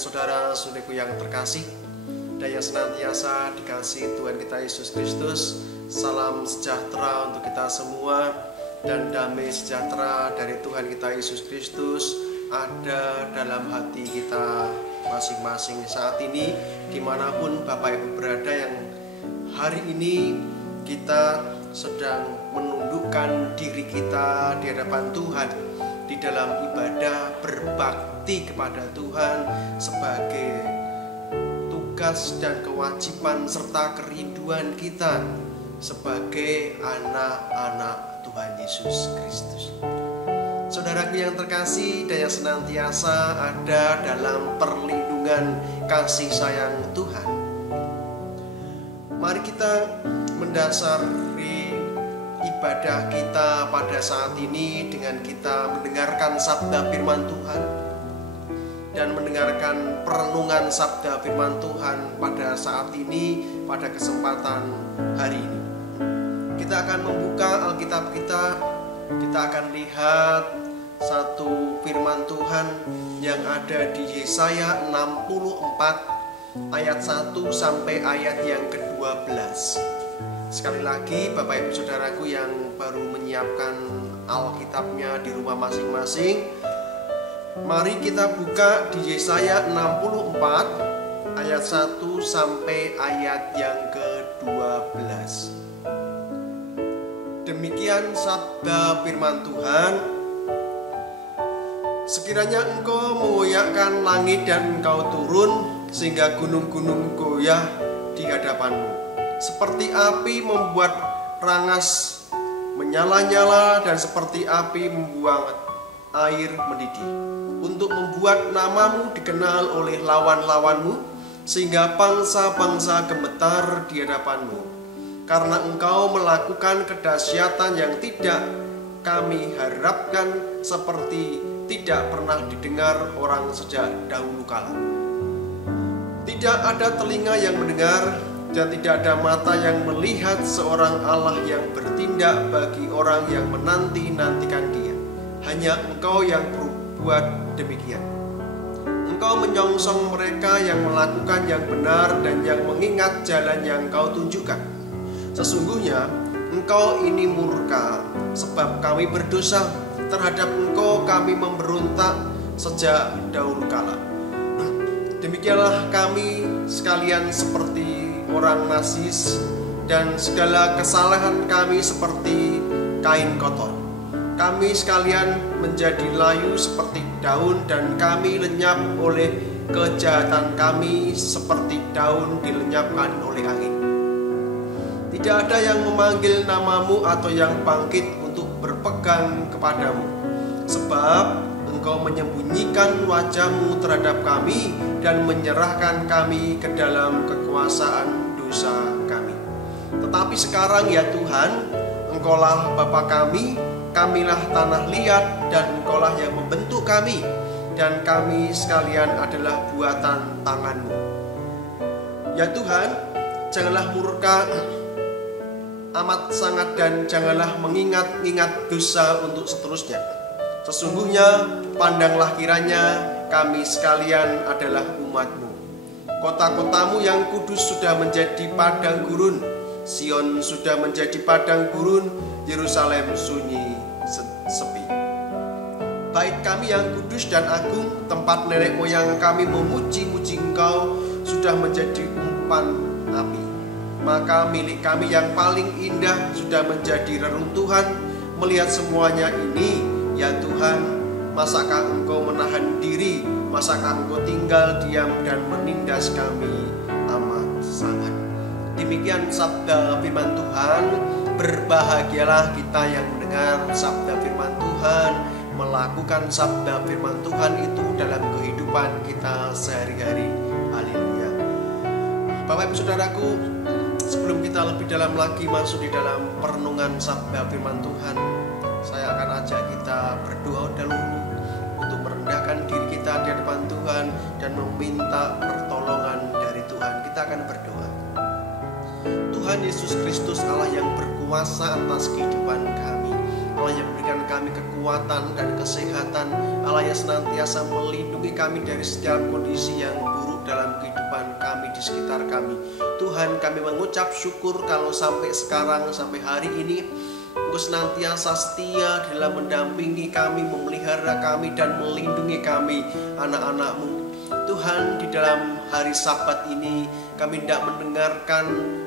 saudara-saudariku yang terkasih dan yang senantiasa dikasihi Tuhan kita Yesus Kristus, salam sejahtera untuk kita semua dan damai sejahtera dari Tuhan kita Yesus Kristus ada dalam hati kita masing-masing saat ini, dimanapun Bapak Ibu berada, yang hari ini kita sedang menundukkan diri kita di hadapan Tuhan di dalam ibadah berbakti kepada Tuhan sebagai tugas dan kewajiban serta kerinduan kita sebagai anak-anak Tuhan Yesus Kristus. Saudaraku yang terkasih dan yang senantiasa ada dalam perlindungan kasih sayang Tuhan, mari kita mendasari ibadah kita pada saat ini dengan kita mendengarkan sabda firman Tuhan dan mendengarkan perenungan sabda firman Tuhan pada saat ini, pada kesempatan hari ini. Kita akan membuka Alkitab kita akan lihat satu firman Tuhan yang ada di Yesaya 64 ayat 1 sampai ayat yang ke-12. Sekali lagi Bapak Ibu Saudaraku yang baru menyiapkan Alkitabnya di rumah masing-masing, mari kita buka di Yesaya 64 ayat 1 sampai ayat yang ke-12. Demikian sabda firman Tuhan. Sekiranya engkau mengoyakkan langit dan engkau turun sehingga gunung-gunung goyah di hadapanmu, seperti api membuat rangas menyala-nyala dan seperti api membuang air mendidih, untuk membuat namamu dikenal oleh lawan-lawanmu, sehingga bangsa-bangsa gemetar di hadapanmu, karena engkau melakukan kedahsyatan yang tidak kami harapkan, seperti tidak pernah didengar orang sejak dahulu kala. Tidak ada telinga yang mendengar dan tidak ada mata yang melihat seorang Allah yang bertindak bagi orang yang menanti-nantikan Dia. Hanya Engkau yang berbuat demikian. Engkau menyongsong mereka yang melakukan yang benar dan yang mengingat jalan yang Engkau tunjukkan. Sesungguhnya Engkau ini murka, sebab kami berdosa. Terhadap Engkau kami memberontak sejak dahulu kala. Demikianlah kami sekalian seperti orang najis, dan segala kesalahan kami seperti kain kotor. Kami sekalian menjadi layu seperti daun, dan kami lenyap oleh kejahatan kami seperti daun dilenyapkan oleh angin. Tidak ada yang memanggil namamu atau yang bangkit untuk berpegang kepadamu, sebab Engkau menyembunyikan wajahmu terhadap kami dan menyerahkan kami ke dalam kekuasaan dosa kami. Tetapi sekarang ya Tuhan, Engkaulah Bapa kami, kamilah tanah liat, dan Engkaulah yang membentuk kami, dan kami sekalian adalah buatan tangan-Mu. Ya Tuhan, janganlah murka amat sangat dan janganlah mengingat-ingat dosa untuk seterusnya. Sesungguhnya pandanglah kiranya kami sekalian adalah umat-Mu. Kota-kotamu yang kudus sudah menjadi padang gurun, Sion sudah menjadi padang gurun, Yerusalem sunyi sepi. Bait kami yang kudus dan agung, tempat nenek moyang kami memuji-muji Engkau, sudah menjadi umpan api. Maka milik kami yang paling indah sudah menjadi reruntuhan. Melihat semuanya ini, ya Tuhan, masakah Engkau menahan diri? Masakah Engkau tinggal diam dan menindas kami amat sangat? Demikian sabda firman Tuhan. Berbahagialah kita yang mendengar sabda firman Tuhan, melakukan sabda firman Tuhan itu dalam kehidupan kita sehari-hari. Haleluya. Bapak Ibu Saudaraku, sebelum kita lebih dalam lagi masuk di dalam perenungan sabda firman Tuhan, saya akan ajak kita berdoa dahulu untuk merendahkan diri kita di hadapan Tuhan dan meminta pertolongan dari Tuhan. Kita akan berdoa. Tuhan Yesus Kristus, Allah yang berkuasa atas kehidupan kami, Allah yang memberikan kami kekuatan dan kesehatan, Allah yang senantiasa melindungi kami dari setiap kondisi yang buruk dalam kehidupan kami di sekitar kami. Tuhan, kami mengucap syukur kalau sampai sekarang, sampai hari ini Engkau senantiasa setia dalam mendampingi kami, memelihara kami, dan melindungi kami, anak-anak-Mu. Tuhan, di dalam hari Sabat ini kami hendak mendengarkan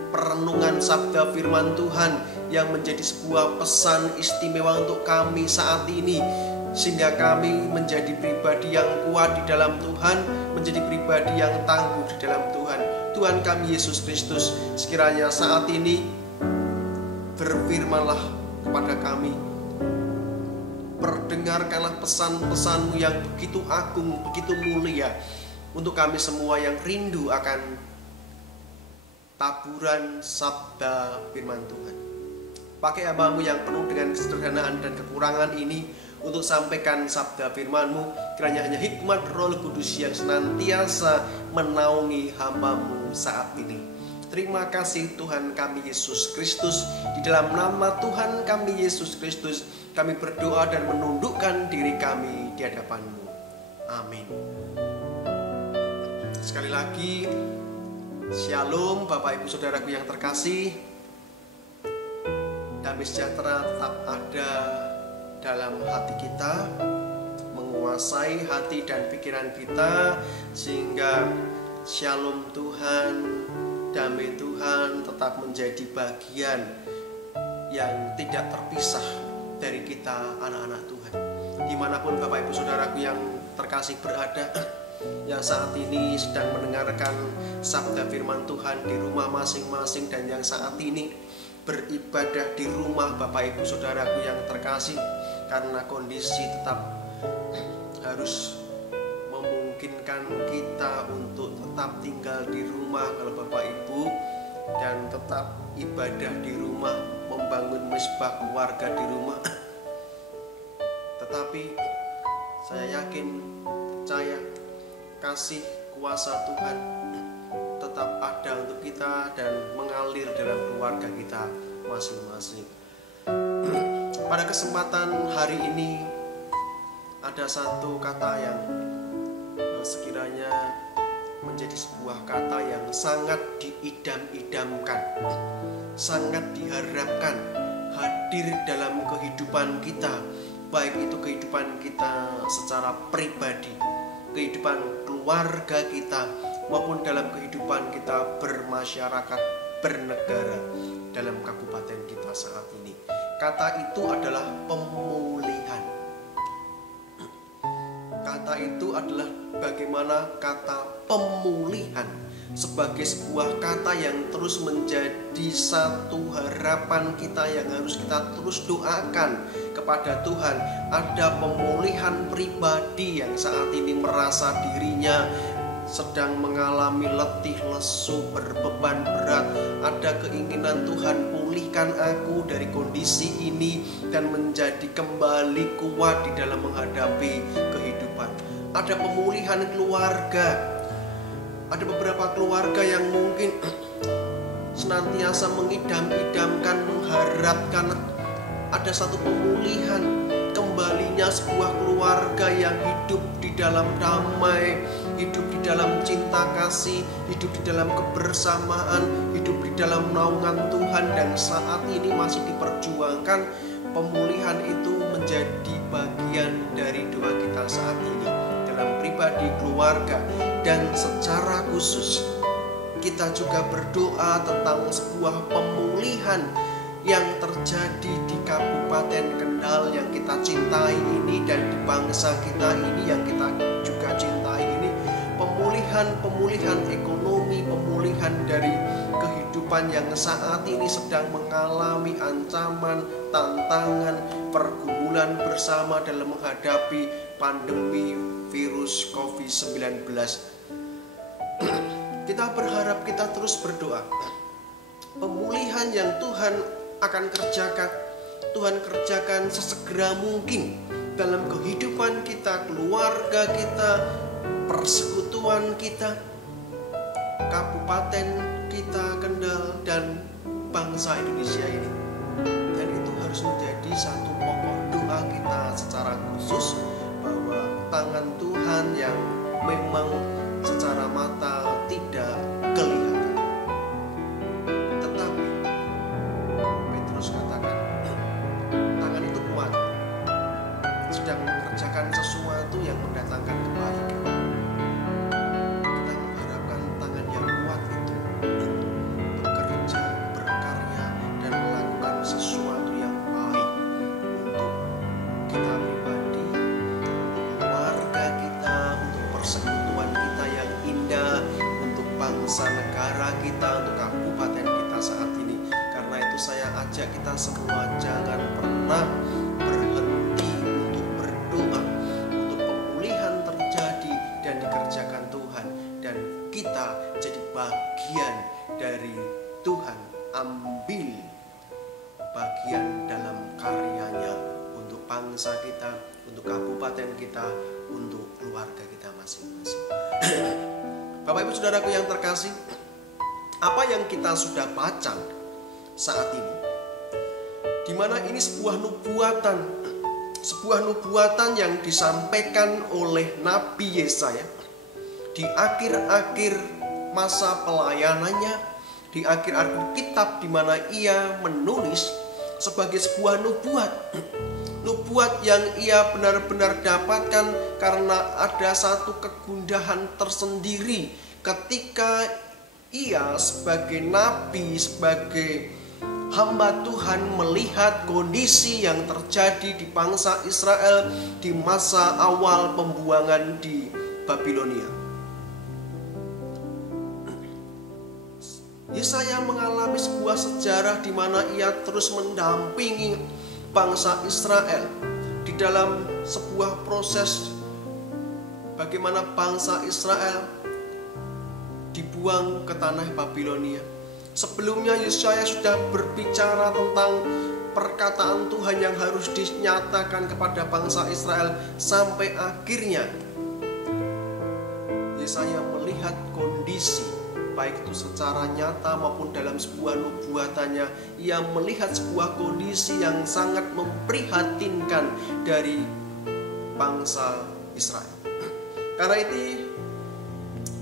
perenungan sabda firman Tuhan yang menjadi sebuah pesan istimewa untuk kami saat ini, sehingga kami menjadi pribadi yang kuat di dalam Tuhan, menjadi pribadi yang tangguh di dalam Tuhan. Tuhan kami Yesus Kristus, sekiranya saat ini berfirmanlah kepada kami, perdengarkanlah pesan-pesan-Mu yang begitu agung, begitu mulia, untuk kami semua yang rindu akan taburan sabda firman Tuhan. Pakai hamba-Mu yang penuh dengan kesederhanaan dan kekurangan ini untuk sampaikan sabda firman-Mu, kiranya hanya hikmat Roh Kudus yang senantiasa menaungi hamba-Mu saat ini. Terima kasih Tuhan kami Yesus Kristus. Di dalam nama Tuhan kami Yesus Kristus, kami berdoa dan menundukkan diri kami di hadapan-Mu. Amin. Sekali lagi, Shalom Bapak Ibu Saudaraku yang terkasih. Damai sejahtera tetap ada dalam hati kita, menguasai hati dan pikiran kita, sehingga Shalom Tuhan, damai Tuhan tetap menjadi bagian yang tidak terpisah dari kita, anak-anak Tuhan. Dimanapun Bapak Ibu Saudaraku yang terkasih berada, yang saat ini sedang mendengarkan sabda firman Tuhan di rumah masing-masing, dan yang saat ini beribadah di rumah Bapak Ibu Saudaraku yang terkasih, karena kondisi tetap harus memungkinkan kita untuk tetap tinggal di rumah kalau Bapak Ibu, dan tetap ibadah di rumah, membangun mesbah keluarga di rumah. Tetapi saya yakin, percaya, kasih kuasa Tuhan tetap ada untuk kita dan mengalir dalam keluarga kita masing-masing. Pada kesempatan hari ini ada satu kata yang sekiranya menjadi sebuah kata yang sangat diidam-idamkan, sangat diharapkan hadir dalam kehidupan kita, baik itu kehidupan kita secara pribadi, kehidupan keluarga kita, maupun dalam kehidupan kita bermasyarakat, bernegara, dalam kabupaten kita saat ini. Kata itu adalah pemulihan. Kata itu adalah bagaimana kata pemulihan sebagai sebuah kata yang terus menjadi satu harapan kita yang harus kita terus doakan kepada Tuhan. Ada pemulihan pribadi yang saat ini merasa dirinya sedang mengalami letih, lesu, berbeban berat. Ada keinginan Tuhan, pulihkan aku dari kondisi ini dan menjadi kembali kuat di dalam menghadapi kehidupan. Ada pemulihan keluarga. Ada beberapa keluarga yang mungkin senantiasa mengidam-idamkan, mengharapkan ada satu pemulihan, kembalinya sebuah keluarga yang hidup di dalam damai, hidup di dalam cinta kasih, hidup di dalam kebersamaan, hidup di dalam naungan Tuhan. Dan saat ini masih diperjuangkan. Pemulihan itu menjadi bagian dari doa kita saat ini dalam pribadi, keluarga, dan secara khusus kita juga berdoa tentang sebuah pemulihan yang terjadi di Kabupaten Kendal yang kita cintai ini, dan di bangsa kita ini yang kita juga cintai ini. Pemulihan ekonomi, pemulihan dari kehidupan yang saat ini sedang mengalami ancaman, tantangan, pergumulan bersama dalam menghadapi pandemi virus COVID-19. Kita berharap, kita terus berdoa. Pemulihan yang Tuhan akan kerjakan, Tuhan kerjakan sesegera mungkin dalam kehidupan kita, keluarga kita, persekutuan kita, kabupaten kita Kendal, dan bangsa Indonesia ini. Dan itu harus menjadi satu pokok doa kita secara khusus, bahwa tangan Tuhan yang memang secara mata tidak kelihatan, tetapi Petrus katakan tangan itu kuat, sedang mengerjakan sesuatu yang mendatangkan kebaikan. Kita mengharapkan tangan yang kuat itu bekerja, berkarya, dan melakukan sesuatu yang baik untuk kita pribadi, untuk keluarga kita, untuk persekutuan kita yang indah, untuk bangsa negara kita, untuk kabupaten kita saat ini. Karena itu saya ajak kita semua jangan pernah berhenti untuk berdoa, untuk pemulihan terjadi dan dikerjakan Tuhan, dan kita jadi bagian dari Tuhan. Ambil bagian dalam karyanya untuk bangsa kita, untuk kabupaten kita, untuk keluarga kita masing-masing. Bapak Ibu Saudaraku yang terkasih, apa yang kita sudah baca saat ini, di mana ini sebuah nubuatan yang disampaikan oleh Nabi Yesaya di akhir-akhir masa pelayanannya, di akhir-akhir kitab di mana ia menulis sebagai sebuah nubuat yang ia benar-benar dapatkan karena ada satu kegundahan tersendiri ketika ia sebagai nabi, sebagai hamba Tuhan melihat kondisi yang terjadi di bangsa Israel di masa awal pembuangan di Babilonia. Yesaya mengalami sebuah sejarah di mana ia terus mendampingi bangsa Israel di dalam sebuah proses bagaimana bangsa Israel dibuang ke tanah Babilonia. Sebelumnya Yesaya sudah berbicara tentang perkataan Tuhan yang harus dinyatakan kepada bangsa Israel, sampai akhirnya Yesaya melihat kondisi, baik itu secara nyata maupun dalam sebuah nubuatannya, ia melihat sebuah kondisi yang sangat memprihatinkan dari bangsa Israel. Karena itu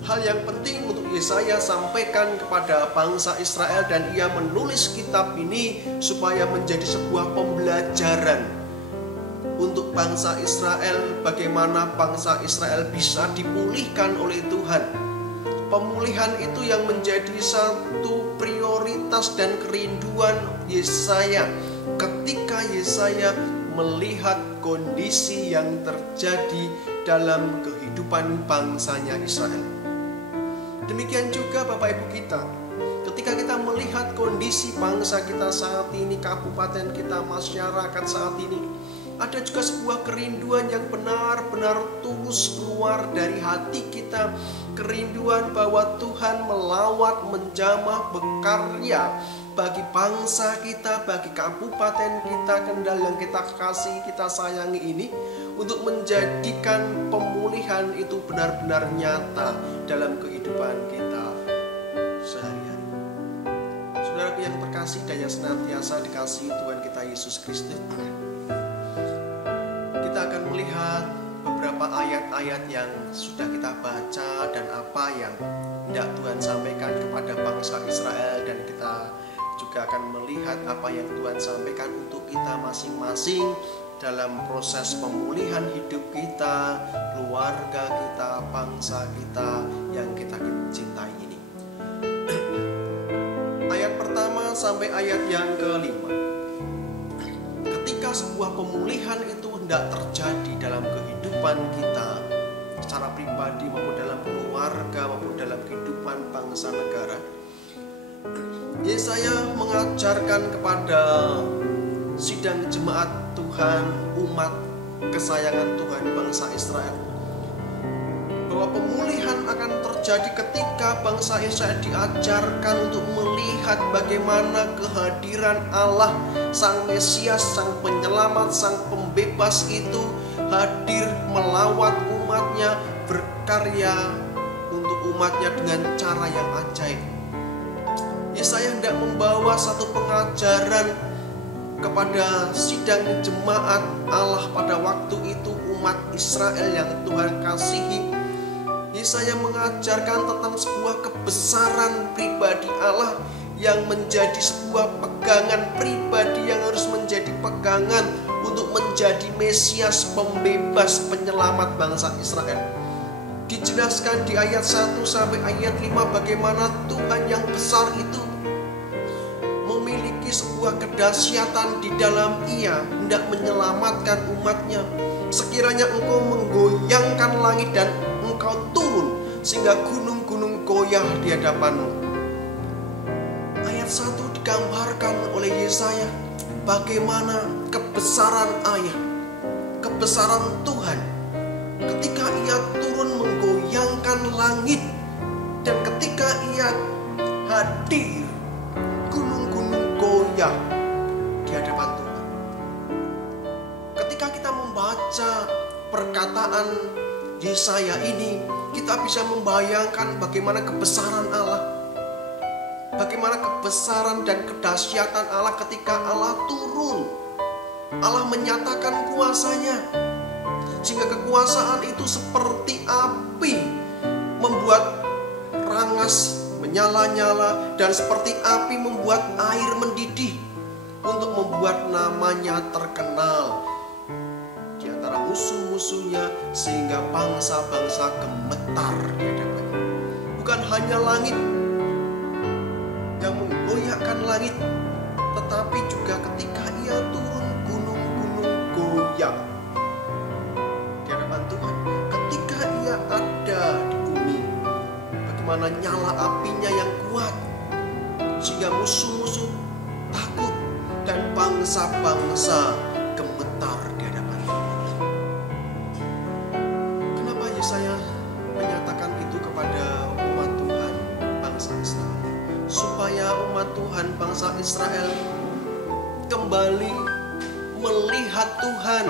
hal yang penting untuk Yesaya sampaikan kepada bangsa Israel, dan ia menulis kitab ini supaya menjadi sebuah pembelajaran untuk bangsa Israel, bagaimana bangsa Israel bisa dipulihkan oleh Tuhan. Pemulihan itu yang menjadi satu prioritas dan kerinduan Yesaya ketika Yesaya melihat kondisi yang terjadi dalam kehidupan bangsanya Israel. Demikian juga Bapak Ibu kita, ketika kita melihat kondisi bangsa kita saat ini, kabupaten kita, masyarakat saat ini, ada juga sebuah kerinduan yang benar-benar tulus keluar dari hati kita. Kerinduan bahwa Tuhan melawat, menjamah, berkarya bagi bangsa kita, bagi kabupaten kita, Kendal yang kita kasih, kita sayangi ini, untuk menjadikan pemulihan itu benar-benar nyata dalam kehidupan kita sehari-hari. Saudaraku yang terkasih dan yang senantiasa dikasihi Tuhan kita Yesus Kristus, kita akan melihat beberapa ayat-ayat yang sudah kita baca dan apa yang hendak Tuhan sampaikan kepada bangsa Israel, dan kita juga akan melihat apa yang Tuhan sampaikan untuk kita masing-masing dalam proses pemulihan hidup kita, keluarga kita, bangsa kita yang kita cintai ini. Ayat pertama sampai ayat yang kelima. Ketika sebuah pemulihan itu hendak terjadi dalam kehidupan kita secara pribadi maupun dalam keluarga maupun dalam kehidupan bangsa negara, Yesaya mengajarkan kepada sidang jemaat Tuhan, umat kesayangan Tuhan bangsa Israel, bahwa pemulihan akan terjadi ketika bangsa Israel diajarkan untuk melihat bagaimana kehadiran Allah, Sang Mesias, Sang Penyelamat, Sang Pembebas itu hadir melawat umatnya, berkarya untuk umatnya dengan cara yang ajaib. Yesaya hendak membawa satu pengajaran kepada sidang jemaat Allah pada waktu itu, umat Israel yang Tuhan kasihi. Yesaya mengajarkan tentang sebuah kebesaran pribadi Allah yang menjadi sebuah pegangan pribadi yang harus menjadi pegangan untuk menjadi Mesias, pembebas, penyelamat bangsa Israel. Dijelaskan di ayat 1 sampai ayat 5 bagaimana Tuhan yang besar itu memiliki sebuah kedahsyatan di dalam Ia hendak menyelamatkan umatnya. Sekiranya engkau menggoyangkan langit dan engkau turun sehingga gunung-gunung goyah di hadapanmu. Ayat 1 digambarkan oleh Yesaya bagaimana kebesaran Ayah, kebesaran Tuhan ketika Ia turun menggoyangkan langit, dan ketika Ia hadir gunung-gunung goyah di hadapan Tuhan. Ketika kita membaca perkataan Yesaya ini, kita bisa membayangkan bagaimana kebesaran Allah, bagaimana kebesaran dan kedahsyatan Allah ketika Allah turun. Allah menyatakan kuasanya, sehingga kekuasaan itu seperti api membuat rangas menyala-nyala, dan seperti api membuat air mendidih untuk membuat namanya terkenal di antara musuh-musuhnya, sehingga bangsa-bangsa gemetar di hadapannya. Bukan hanya langit yang menggoyahkan langit, tetapi juga ketika Ia turun gunung-gunung goyah di hadapan Tuhan. Ketika Ia ada di bumi, bagaimana nyala apinya yang kuat sehingga musuh-musuh takut dan bangsa-bangsa gemetar di hadapannya. Kenapa Yesaya menyatakan itu kepada umat Tuhan bangsa Israel? Supaya umat Tuhan bangsa Israel kembali melihat Tuhan,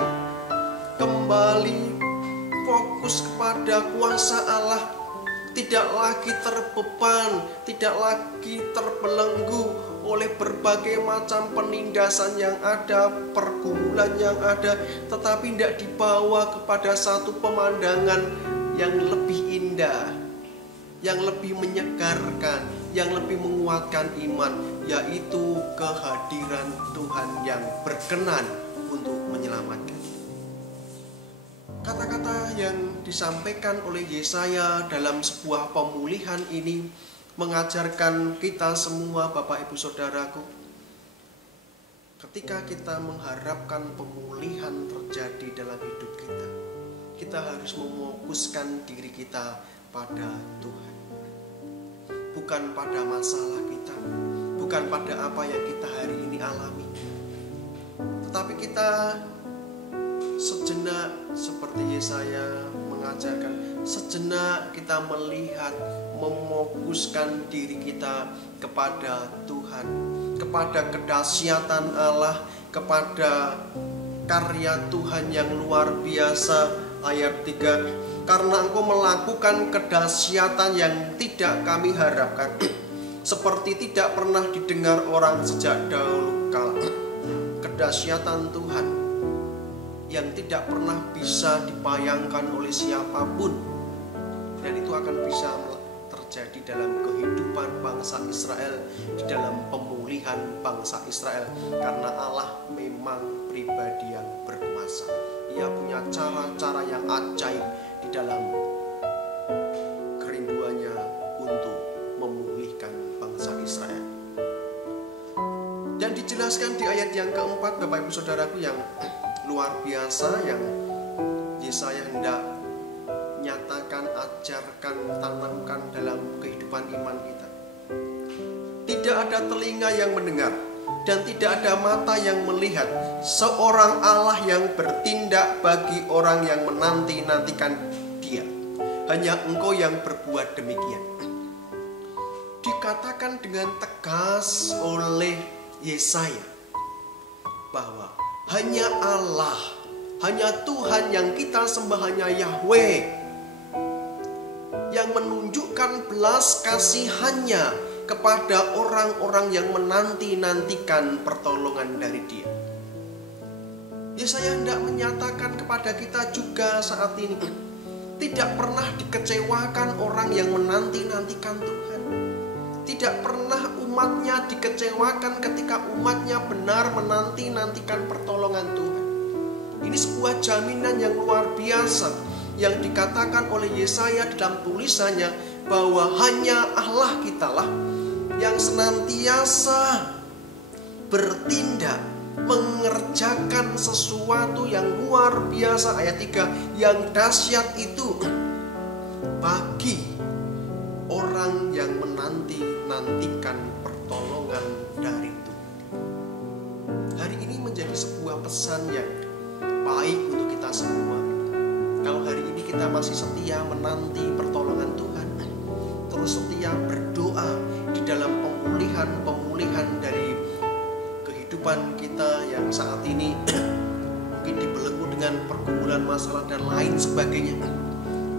kembali fokus kepada kuasa Allah, tidak lagi terbeban, tidak lagi terbelenggu oleh berbagai macam penindasan yang ada, pergumulan yang ada, tetapi tidak dibawa kepada satu pemandangan yang lebih indah, yang lebih menyegarkan, yang lebih menguatkan iman, yaitu kehadiran Tuhan yang berkenan untuk menyelamatkan. Kata-kata yang disampaikan oleh Yesaya dalam sebuah pemulihan ini mengajarkan kita semua, Bapak Ibu Saudaraku, ketika kita mengharapkan pemulihan terjadi dalam hidup kita, kita harus memfokuskan diri kita pada Tuhan, bukan pada masalah kita, bukan pada apa yang kita hari ini alami, tetapi kita sejenak, seperti Yesaya mengajarkan, sejenak kita melihat, memfokuskan diri kita kepada Tuhan, kepada kedahsyatan Allah, kepada karya Tuhan yang luar biasa. Ayat 3, karena engkau melakukan kedahsyatan yang tidak kami harapkan, seperti tidak pernah didengar orang sejak dahulu kala. Kedahsyatan Tuhan yang tidak pernah bisa dibayangkan oleh siapapun, dan itu akan bisa terjadi dalam kehidupan bangsa Israel, di dalam pemulihan bangsa Israel, karena Allah memang pribadi yang berkuasa. Ia punya cara-cara yang ajaib di dalam kerinduannya untuk memulihkan bangsa Israel. Dan dijelaskan di ayat yang keempat, Bapak Ibu Saudaraku, yang luar biasa, yang Yesaya hendak nyatakan, ajarkan, tanamkan dalam kehidupan iman kita. Tidak ada telinga yang mendengar dan tidak ada mata yang melihat seorang Allah yang bertindak bagi orang yang menanti-nantikan Dia. Hanya Engkau yang berbuat demikian. Dikatakan dengan tegas oleh Yesaya bahwa hanya Allah, hanya Tuhan yang kita sembah, hanya Yahweh, yang menunjukkan belas kasihannya kepada orang-orang yang menanti-nantikan pertolongan dari Dia. Yesaya hendak menyatakan kepada kita juga saat ini, tidak pernah dikecewakan orang yang menanti-nantikan Tuhan. Tidak pernah umatnya dikecewakan ketika umatnya benar menanti-nantikan pertolongan Tuhan. Ini sebuah jaminan yang luar biasa yang dikatakan oleh Yesaya dalam tulisannya, bahwa hanya Allah kitalah yang senantiasa bertindak mengerjakan sesuatu yang luar biasa. Ayat 3, yang dahsyat itu bagi orang yang menanti-nantikan pertolongan dari Tuhan. Hari ini menjadi sebuah pesan yang baik untuk kita semua. Kalau hari ini kita masih setia menanti pertolongan Tuhan, terus setia berdoa di dalam pemulihan dari kehidupan kita yang saat ini mungkin dibelenggu dengan pergumulan masalah dan lain sebagainya,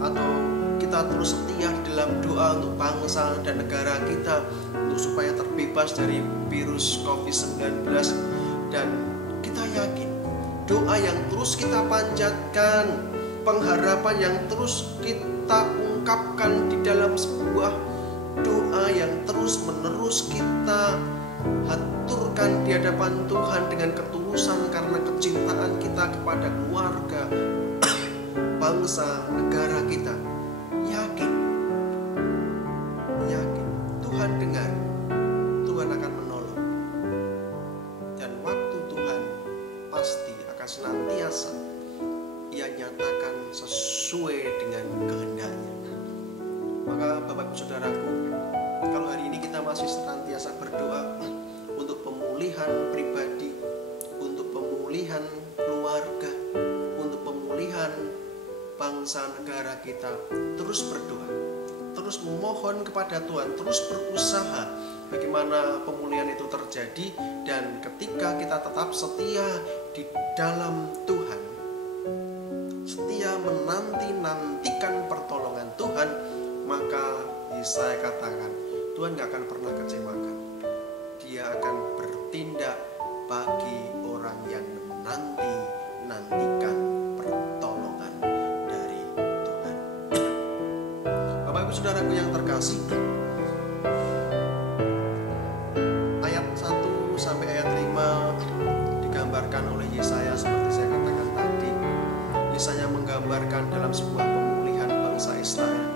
atau kita terus setia di dalam doa untuk bangsa dan negara kita untuk supaya terbebas dari virus COVID-19, dan kita yakin doa yang terus kita panjatkan, pengharapan yang terus kita ungkapkan di dalam sebuah doa yang terus menerus kita haturkan di hadapan Tuhan dengan ketulusan karena kecintaan kita kepada keluarga, bangsa, negara kita. Yakin Tuhan dengar, Tuhan akan menolong, dan waktu Tuhan pasti akan senantiasa Ia nyatakan sesuai dengan kehendaknya. Maka Bapak Ibu Saudaraku, kalau hari ini kita masih senantiasa berdoa untuk pemulihan pribadi, untuk pemulihan keluarga, untuk pemulihan bangsa negara kita, terus berdoa, terus memohon kepada Tuhan, terus berusaha bagaimana pemulihan itu terjadi. Dan ketika kita tetap setia di dalam Tuhan, setia menanti-nantikan pertolongan Tuhan, maka Yesaya katakan Tuhan gak akan pernah kecewakan. Dia akan bertindak bagi orang yang menanti-nantikan pertolongan dari Tuhan. Bapak Ibu Saudaraku yang terkasih, ayat 1 sampai ayat 5 digambarkan oleh Yesaya seperti saya katakan tadi. Yesaya menggambarkan dalam sebuah pemulihan bangsa Israel,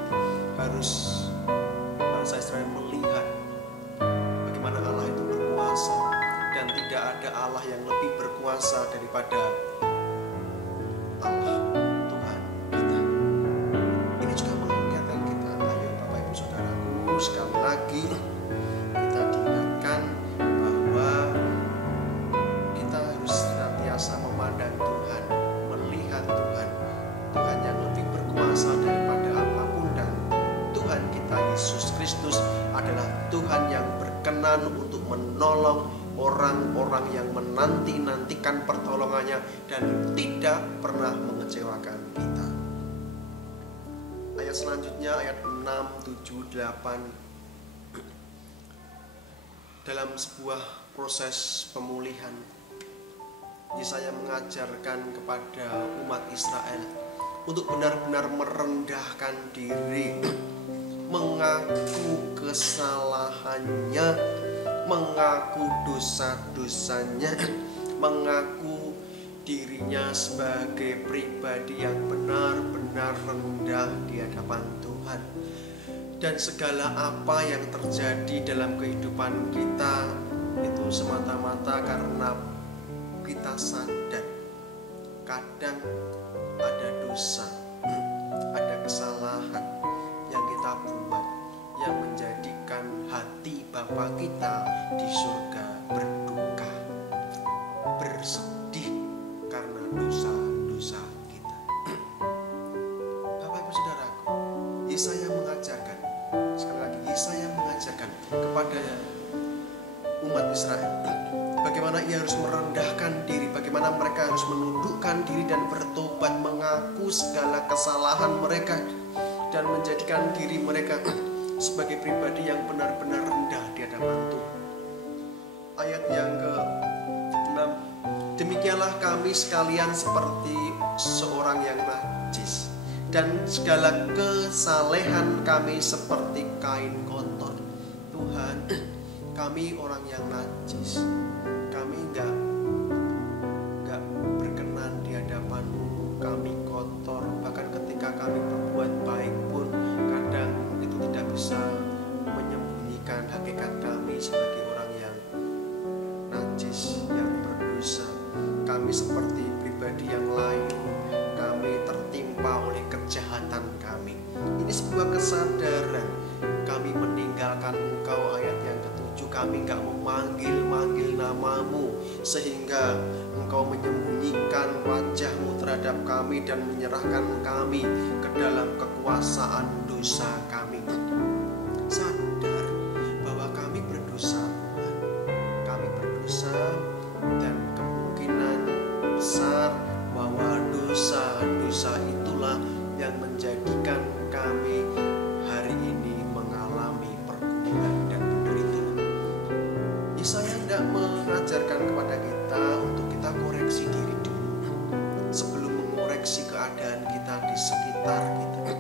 harus bangsa Israel melihat bagaimana Allah itu berkuasa, dan tidak ada Allah yang lebih berkuasa daripada Allah Tuhan kita. Ini juga mengingatkan kita, ayo Bapak Ibu Saudaraku, sekali lagi kita diingatkan bahwa kita harus senantiasa memandang Tuhan, melihat Tuhan, Tuhan yang lebih berkuasa daripada apapun, dan Tuhan kita Yesus Kristus adalah Tuhan yang berkenan untuk menolong orang-orang yang menanti-nantikan pertolongannya dan tidak pernah mengecewakan kita. Ayat selanjutnya, ayat 6, 7, 8. Dalam sebuah proses pemulihan, Yesaya mengajarkan kepada umat Israel untuk benar-benar merendahkan diri, mengaku kesalahannya, mengaku dosa-dosanya, mengaku dirinya sebagai pribadi yang benar-benar rendah di hadapan Tuhan. Dan segala apa yang terjadi dalam kehidupan kita itu semata-mata karena kita sadar kadang ada dosa, ada kesalahan yang kita buat yang menjadikan hati Bapa kita di surga berduka, bersedih karena dosa-dosa kita. Bapak Ibu Saudaraku, Yesaya mengajarkan, sekali lagi Yesaya mengajarkan kepada umat Israel bagaimana ia harus merendahkan diri, bagaimana mereka harus menundukkan diri dan bertobat, mengaku segala kesalahan mereka dan menjadikan diri mereka sebagai pribadi yang benar-benar rendah di hadapan Tuhan. Ayat yang ke-6 Demikianlah kami sekalian seperti seorang yang najis, dan segala kesalehan kami seperti kain kotor. Tuhan, kami orang yang najis, kami enggak berkenan di hadapan-Mu, kami kotor. Bahkan ketika kami berbuat baik pun kadang itu tidak bisa menyembunyikan hakikat kami sebagai orang yang najis, yang berdosa. Kami seperti pribadi yang lain, kami tertimpa oleh kejahatan kami. Ini sebuah kesadaran. Kami meninggalkan Engkau, ayat yang ke-7. Kami gak memanggil nama-Mu, sehingga Engkau menyembunyikan wajah-Mu terhadap kami dan menyerahkan kami ke dalam kekuasaan dosa kami. Sadar bahwa kami berdosa, Tuhan. Kami berdosa, dan kemungkinan besar bahwa dosa-dosa itulah yang menjadikan kami hari ini mengalami pergumulan dan penderitaan. Yesaya tidak mengajarkan kepada kita untuk kita koreksi diri dulu sebelum mengoreksi keadaan kita di sekitar kita.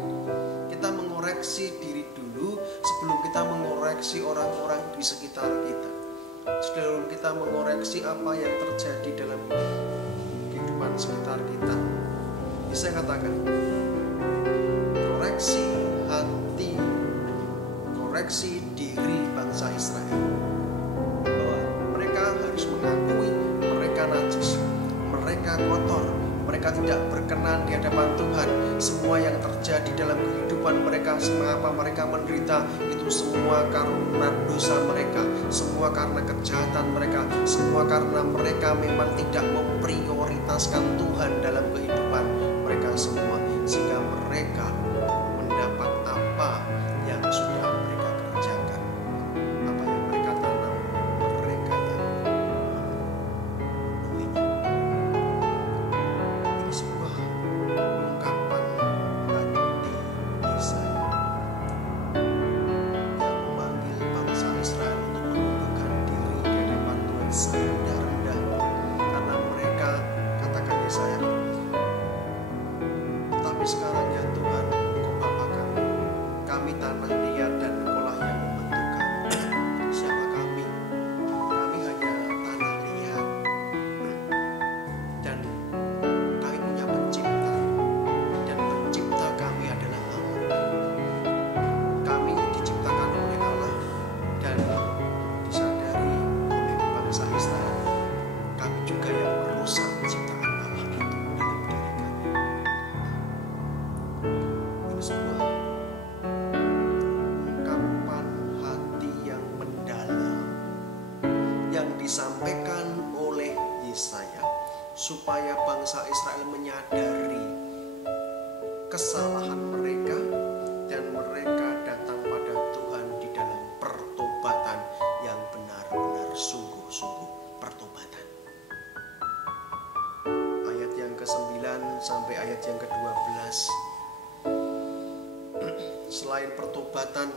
Kita mengoreksi diri dulu sebelum kita mengoreksi orang-orang di sekitar kita. Sebelum kita mengoreksi apa yang terjadi dalam kehidupan sekitar kita. Saya katakan, koreksi hati, koreksi diri bangsa Israel, bahwa mereka harus mengakui mereka najis, mereka kotor, mereka tidak berkenan di hadapan Tuhan. Semua yang terjadi dalam kehidupan mereka, mengapa mereka menderita, itu semua karena dosa mereka, semua karena kejahatan mereka, semua karena mereka memang tidak memprioritaskan Tuhan dalam kehidupan mereka semua, sehingga mereka mendapat apa yang sudah mereka kerjakan, apa yang mereka tanam, mereka yang memenuhinya. Ini sebuah ungkapan hati Yesaya yang memanggil bangsa Israel untuk menundukkan diri di hadapan Tuhan serendah-rendahnya, karena mereka, katakan Yesaya, tapi sekarang ya Tuhan, Engkau Bapa kami tanah liat dan Engkaulah yang membentuk kami. Siapa kami? Kami hanya tanah liat, dan kami punya pencipta, dan pencipta kami adalah Allah. Kami diciptakan oleh Allah, dan disadari oleh bangsa Israel, kami juga yang merusak ciptaan Allah itu dalam diri kami. Ini sebuah ungkapan hati yang mendalam yang disampaikan oleh Yesaya, supaya bangsa Israel menyadari kesalahan mereka dan mereka datang pada Tuhan di dalam pertobatan yang benar-benar sungguh-sungguh pertobatan. Ayat yang ke-9 sampai ayat yang ke-12. Selain pertobatan,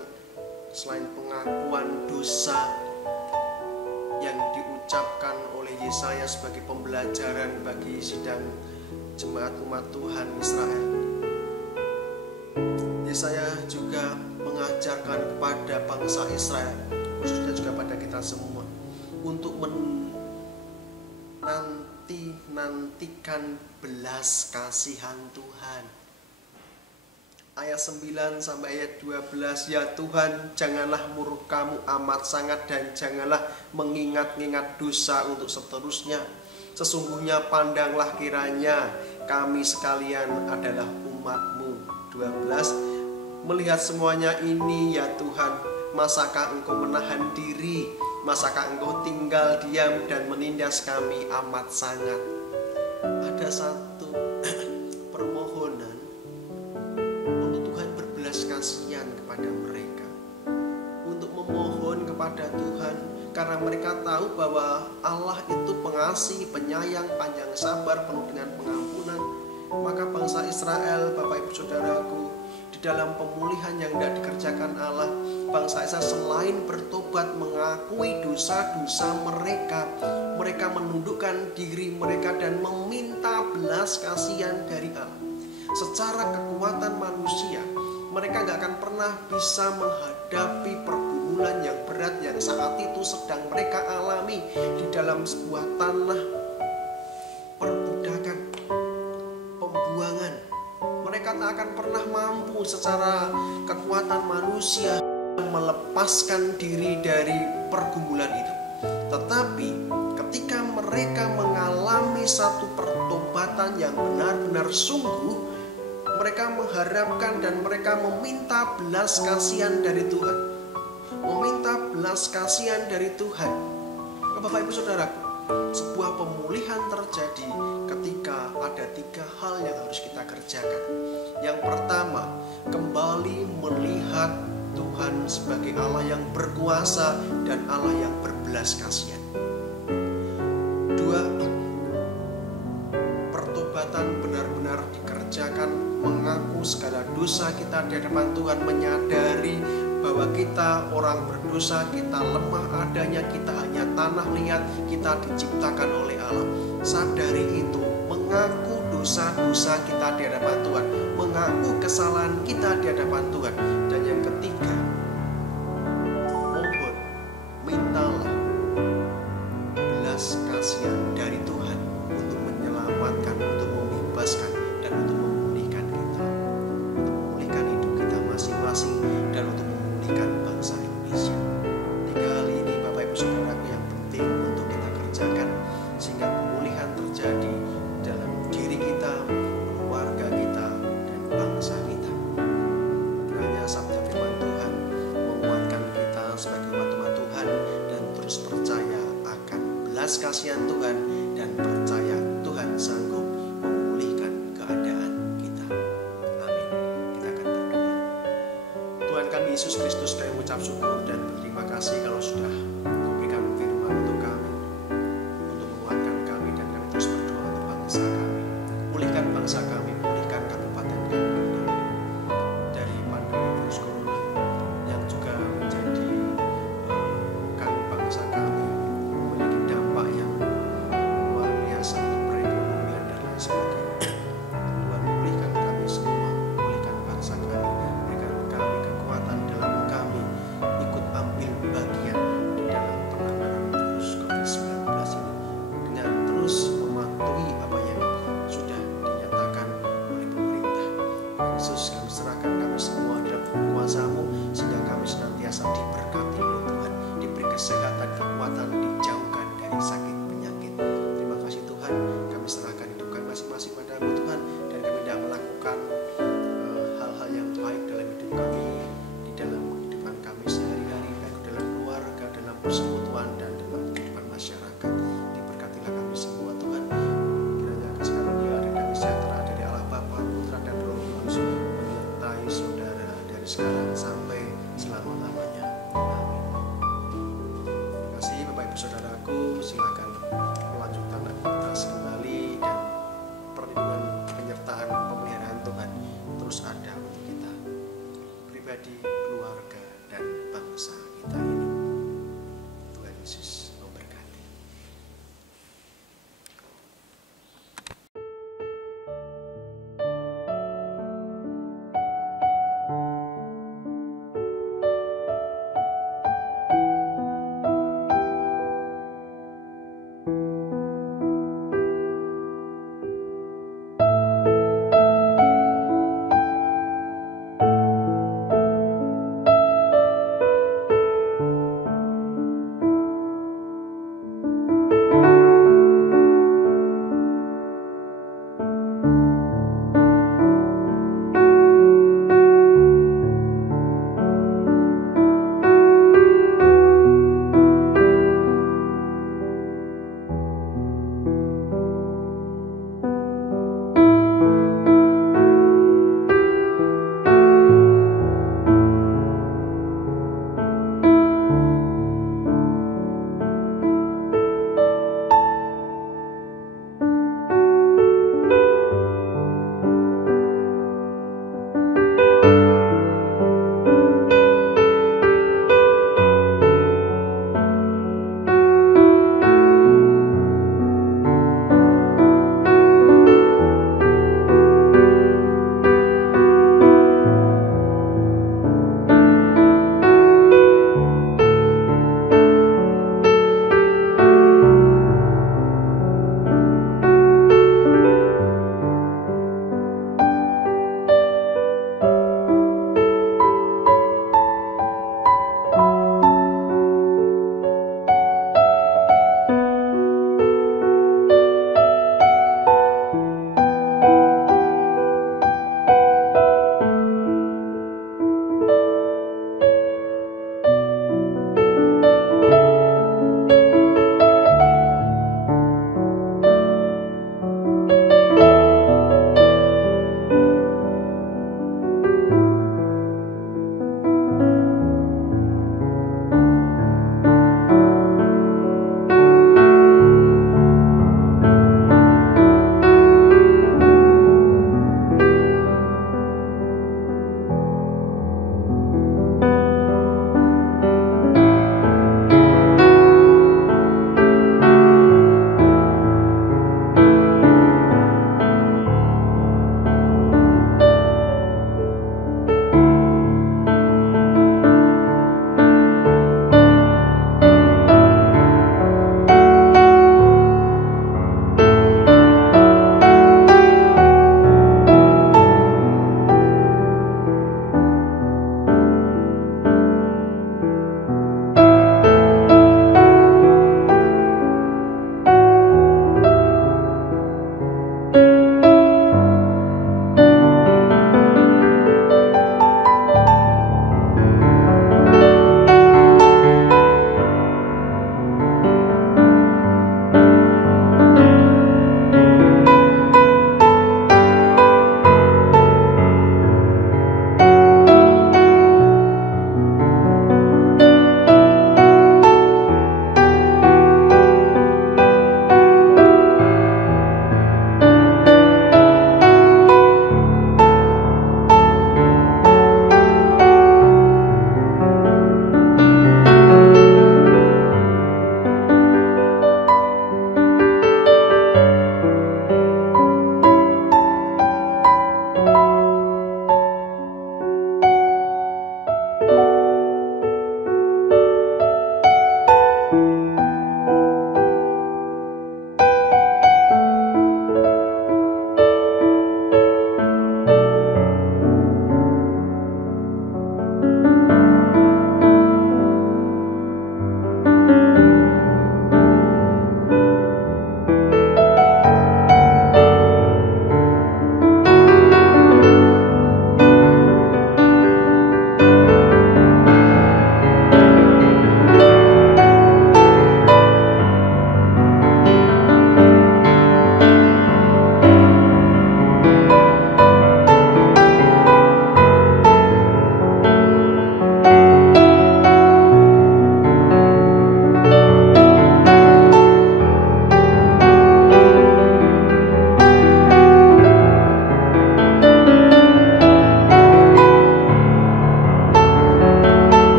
selain pengakuan dosa yang diucapkan oleh Yesaya sebagai pembelajaran bagi sidang jemaat umat Tuhan Israel, Yesaya juga mengajarkan kepada bangsa Israel, khususnya juga pada kita semua, untuk menanti-nantikan belas kasihan Tuhan. Ayat 9 sampai ayat 12, ya Tuhan, janganlah murka-Mu amat sangat dan janganlah mengingat-ingat dosa untuk seterusnya. Sesungguhnya pandanglah kiranya kami sekalian adalah umat-Mu. 12, melihat semuanya ini ya Tuhan, masakah Engkau menahan diri, masakah Engkau tinggal diam dan menindas kami amat sangat. Ada satu permohonan untuk Tuhan berbelas kasihan kepada mereka, untuk memohon kepada Tuhan, karena mereka tahu bahwa Allah itu pengasih, penyayang, panjang sabar, penuh dengan pengampunan. Maka bangsa Israel, Bapak Ibu Saudaraku, di dalam pemulihan yang tidak dikerjakan Allah. Bangsa Israel selain bertobat mengakui dosa-dosa mereka, mereka menundukkan diri mereka dan meminta belas kasihan dari Allah. Secara kekuatan manusia, mereka gak akan pernah bisa menghadapi pergumulan yang berat yang saat itu sedang mereka alami di dalam sebuah tanah perbudakan, pembuangan. Mereka tak akan pernah mampu secara kekuatan manusia melepaskan diri dari pergumulan itu. Tetapi ketika mereka mengalami satu pertobatan yang benar-benar sungguh, mereka mengharapkan dan mereka meminta belas kasihan dari Tuhan. Meminta belas kasihan dari Tuhan. Bapak Ibu Saudaraku, sebuah pemulihan terjadi ketika ada 3 hal yang harus kita kerjakan. Yang pertama, kembali melihat Tuhan sebagai Allah yang berkuasa dan Allah yang berbelas kasihan. 2, pertobatan benar-benar dikerjakan, mengaku segala dosa kita di hadapan Tuhan, menyadari bahwa kita orang berdosa, kita lemah adanya, kita hanya tanah liat, kita diciptakan oleh Allah. Sadari itu, mengaku dosa-dosa kita di hadapan Tuhan, mengaku kesalahan kita di hadapan Tuhan. Dan yang ketiga, mohon, mintalah belas kasihan dari Tuhan untuk menyelamatkan, untuk membebaskan, dan untuk memulihkan kita, untuk memulihkan hidup kita masing-masing, dan untuk memulihkan bangsa Indonesia. 3 hal ini Bapak Ibu Saudaraku yang penting untuk kita kerjakan, sehingga pemulihan terjadi dalam diri kita, keluarga kita, dan bangsa kita. Kiranya sabda firman Tuhan menguatkan kita sebagai umat-umat Tuhan, dan terus percaya akan belas kasihan Tuhan, dan percaya Tuhan sanggup memulihkan keadaan kita. Amin. Kita akan berdoa. Tuhan kami Yesus Kristus, kami mengucap syukur dan berterima kasih kalau sudah memberikan firman untuk kami, untuk menguatkan kami, dan kami terus berdoa untuk bangsa kami. Pulihkan bangsa kami, pulihkan kabupaten kami dari pandemi virus corona yang juga menjadi kan bangsa kami memiliki dampak yang luar biasa untuk perekonomian dan lain sebagainya. Tuhan, pulihkan kami semua, pulihkan bangsa kami, berikan kami kekuatan dalam kami ikut ambil bagian di dalam penanganan virus COVID-19 ini, dengan terus mematuhi apa yang sudah dinyatakan oleh pemerintah. Yesus, kami serahkan kami semua dalam kuasa-Mu, sehingga kami senantiasa diberkati oleh Tuhan, diberi kesehatan, kekuatan, dijauhkan dari sakit penyakit. Terima kasih Tuhan, kami serahkan hidup kami masing-masing pada-Mu Tuhan, dan kami tidak melakukan hal-hal yang baik dalam hidup kami, di dalam kehidupan kami sehari-hari, baik dalam keluarga, dalam persekutuan, dan dalam kehidupan masyarakat. Diberkatilah kami semua Tuhan. Kiranya kasih karunia dan damai sejahtera dari Allah Bapa, Putra, dan Roh Kudus menyertai saudara dari sekarang sampai selama-lamanya. Amin. Terima kasih Bapak Ibu Saudaraku, silakan melanjutkan aktivitas kembali, dan perlindungan, penyertaan, pemeliharaan Tuhan terus ada untuk kita pribadi,